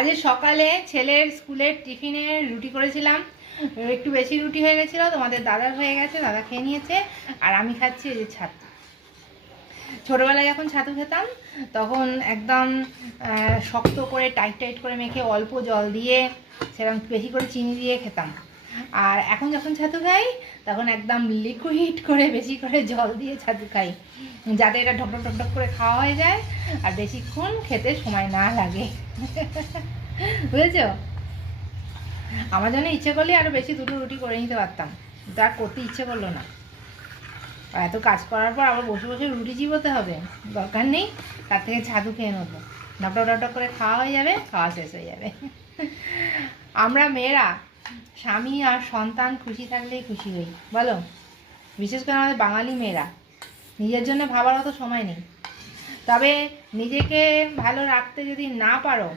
আজ সকালে ছেলের স্কুলের টিফিনে রুটি করেছিলাম, একটু বেশি রুটি হয়ে গেছিলো, তোমাদের দাদার হয়ে গেছে, দাদা খেয়ে নিয়েছে। আর আমি খাচ্ছি এই যে ছাতু। ছোটোবেলায় যখন ছাতু খেতাম তখন একদম শক্ত করে টাইট টাইট করে মেখে অল্প জল দিয়ে সেরকম বেশি করে চিনি দিয়ে খেতাম। আর এখন যখন ছাতু খাই তখন একদম লিকুইড করে বেশি করে জল দিয়ে ছাতু খাই, যাতে এটা ঢকঢক ঢকঢক করে খাওয়া হয়ে যায় আর বেশিক্ষণ খেতে সময় না লাগে। বুঝেছ? আমার জন্য ইচ্ছে করলে আরও বেশি দুটো রুটি করে নিতে পারতাম, তা করতে ইচ্ছে করলো না। আর এত কাজ করার পর আবার বসে বসে রুটি চিবোতে হবে, দরকার নেই। তার থেকে ছাতু খেয়ে নেবো, ডাপটা ডাপটা করে খাওয়া হয়ে যাবে, খাওয়া শেষ হয়ে যাবে। আমরা মেয়েরা স্বামী আর সন্তান খুশি থাকলেই খুশি হই, বলো? বিশেষ করে আমাদের বাঙালি মেয়েরা নিজের জন্য ভাবার অত সময় নেই। তবে নিজেকে ভালো রাখতে যদি না পারো